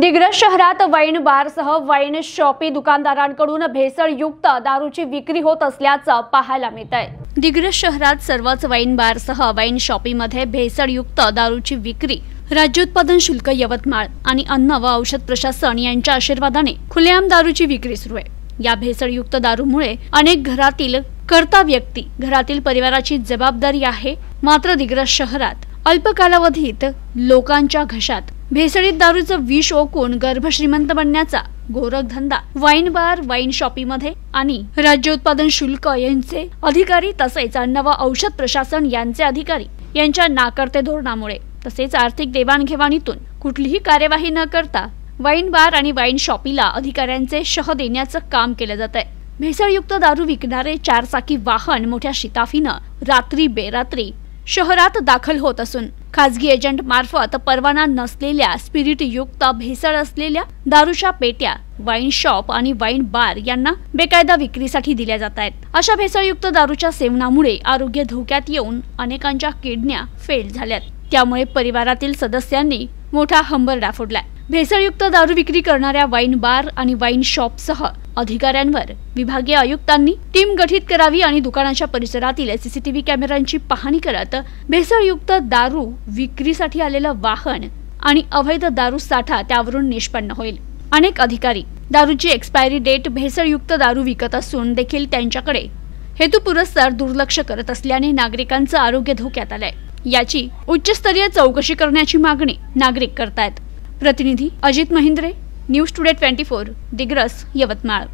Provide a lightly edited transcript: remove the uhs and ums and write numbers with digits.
दिग्रस शहरात wine बारसह wine shoppe दुकानदारांकडून भेसळयुक्त दारूची विक्री होत असल्याचं पाहायला मिळतंय। दिग्रस शहरात सर्वच वाईन बारसह वाईन शॉपीमध्ये भेसळयुक्त दारूची विक्री राज्योत्पादन शुल्क यवतमाळ आणि अन्न व औषध प्रशासन यांच्या आशीर्वादाने खुलेआम दारूची विक्री सुरू आहे। या भेसळयुक्त दारूमुळे अनेक घरातील कर्ता व्यक्ती घरातील परिवाराची जबाबदारी आहे। मात्र दिग्रस शहरात अल्प कालावधीत लोकांच्या घशात भेसळीत दारूचं विष ओकून गर्भश्रीमंत बनण्याचा गोरखधंदा वाईन बार वाईन शॉपीमध्ये आणि राज्य उत्पादन शुल्क यांचे अधिकारी तसेच अन्न व औषध प्रशासन यांचे अधिकारी यांच्या नाकर्ते धोरणामुळे तसेच आर्थिक देवाणघेवाणीतून कुठलीही कार्यवाही न करता वाईन बार आणि वाईन शॉपीला अधिकाऱ्यांचे शह देण्याचं काम केलं जात आहे। भेसळयुक्त दारू विकणारे चारचाकी वाहन मोठ्या शिताफीनं रात्री बेरात्री शहरात दाखल होत असून खासगी एजंट मार्फत परवाना नसलेल्या स्पिरिट युक्त भेसळ असलेल्या दारूच्या पेट्या वाईन शॉप आणि वाईन बार यांना बेकायदा विक्रीसाठी दिल्या जात आहेत। अशा भेसळयुक्त दारूच्या सेवनामुळे आरोग्य धोक्यात येऊन अनेकांच्या किडन्या फेल झाल्यात। त्यामुळे परिवारातील सदस्यांनी मोठा हंबरडा फोडलाय। भेसळयुक्त दारू विक्री करणाऱ्या वाईन बार आणि वाईन शॉपसह अधिकाऱ्यांवर विभागीय आयुक्तांनी टीम गठीत करावी आणि दुकानाच्या परिसरातील सीसीटीव्ही कॅमेऱ्यांची पाहणी करत भेसळयुक्त दारू विक्रीसाठी आलेलं वाहन आणि अवैध दारू साठा त्यावरून निष्पन्न होईल। अनेक अधिकारी दारूची एक्सपायरी डेट भेसळयुक्त दारू विकत असून देखील त्यांच्याकडे हेतुपुरस्सर दुर्लक्ष करत असल्याने नागरिकांचं आरोग्य धोक्यात आलंय। याची उच्चस्तरीय चौकशी करण्याची मागणी नागरिक करतायत। प्रतिनिधी अजित महिंद्रे, न्यूज टुडे 24, दिग्रस, यवतमाळ।